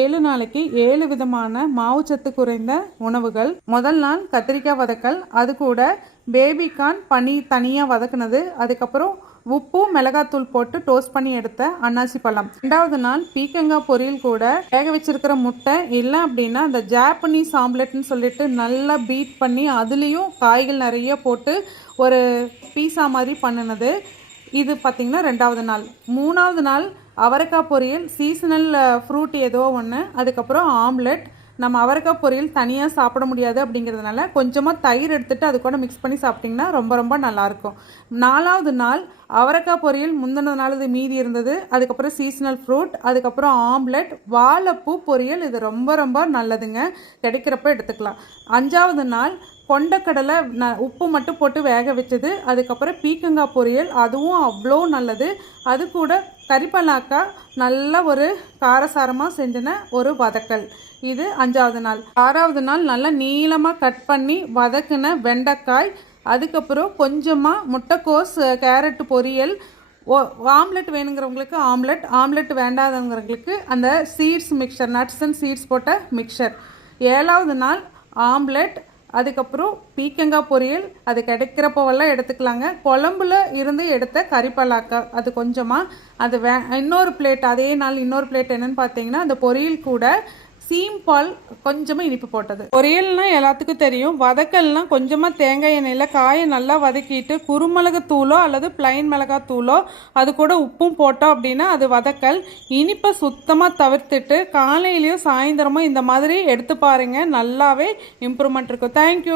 ஏழு நாளைக்கு ஏழு விதமான மாவு சத்து குறைந்த உணவுகள். முதல் நாள் கத்திரிக்காய் வதக்கல் அது கூட பேபிகார்ன் பனி தனியாக வதக்குனது அதுக்கப்புறம் உப்பு மிளகாத்தூள் போட்டு டோஸ்ட் பண்ணி எடுத்த அன்னாசி பழம். ரெண்டாவது நாள் பீக்கங்காய் பொரியல் கூட வேக வச்சிருக்கிற முட்டை இல்லை அப்படின்னா அந்த ஜாப்பனீஸ் ஆம்லெட்னு சொல்லிட்டு நல்லா பீட் பண்ணி அதுலேயும் காய்கள் நிறைய போட்டு ஒரு பீஸா மாதிரி பண்ணினது. இது பார்த்திங்கன்னா ரெண்டாவது நாள். மூணாவது நாள் அவரைக்காய் பொரியல் சீசனல் ஃப்ரூட் ஏதோ ஒன்று அதுக்கப்புறம் ஆம்லெட். நம்ம அவரைக்காய் பொரியல் தனியாக சாப்பிட முடியாது அப்படிங்கிறதுனால கொஞ்சமாக தயிர் எடுத்துகிட்டு அது கூட மிக்ஸ் பண்ணி சாப்பிட்டிங்கன்னா ரொம்ப ரொம்ப நல்லாயிருக்கும் நாலாவது நாள் அவரைக்காய் பொரியல் முந்தின நாள் இது மீதி இருந்தது. அதுக்கப்புறம் சீசனல் ஃப்ரூட் அதுக்கப்புறம் ஆம்லெட் வாழைப்பூ பொரியல். இது ரொம்ப ரொம்ப நல்லதுங்க. கிடைக்கிறப்ப எடுத்துக்கலாம். அஞ்சாவது நாள் கொண்டக்கடலை ந உப்பு மட்டும் போட்டு வேக வச்சது. அதுக்கப்புறம் பீக்கங்காய் பொரியல் அதுவும் அவ்வளோ நல்லது. அது கூட கறிப்பலாக்கா நல்ல ஒரு காரசாரமாக செஞ்சின ஒரு வதக்கல். இது அஞ்சாவது நாள். ஆறாவது நாள் நல்லா நீளமாக கட் பண்ணி வதக்குன வெண்டைக்காய் அதுக்கப்புறம் கொஞ்சமாக முட்டைக்கோஸ் கேரட் பொரியல் ஓ ஆம்லெட் வேணுங்கிறவங்களுக்கு ஆம்லெட் ஆம்லெட் வேண்டாதவங்களுக்கு அந்த seeds mixture nuts and seeds போட்ட மிக்சர். ஏழாவது நாள் ஆம்லெட் அதுக்கப்புறம் பீக்கங்காய் பொரியல் அது கிடைக்கிறப்பவெல்லாம் எடுத்துக்கலாங்க. குழம்புல இருந்து எடுத்த கறிப்பலாக்கா அது கொஞ்சமாக அது வே இன்னொரு பிளேட் அதே நாள் இன்னொரு பிளேட் என்னென்னு பார்த்தீங்கன்னா அந்த பொரியல் கூட சீம் பால் கொஞ்சமாக இனிப்பு போட்டது. பொரியல்னால் எல்லாத்துக்கும் தெரியும். வதக்கல்னால் கொஞ்சமாக தேங்காய் எண்ணெயில் காயை நல்லா வதக்கிட்டு குருமிளகு தூளோ அல்லது பிளைன் மிளகாய் தூளோ அது கூட உப்பும் போட்டோம் அப்படின்னா அது வதக்கல். இனிப்பை சுத்தமாக தவிர்த்துட்டு காலையிலையும் சாயந்தரமும் இந்த மாதிரி எடுத்து பாருங்கள் நல்லாவே இம்ப்ரூவ்மெண்ட் இருக்கும் தேங்க்யூ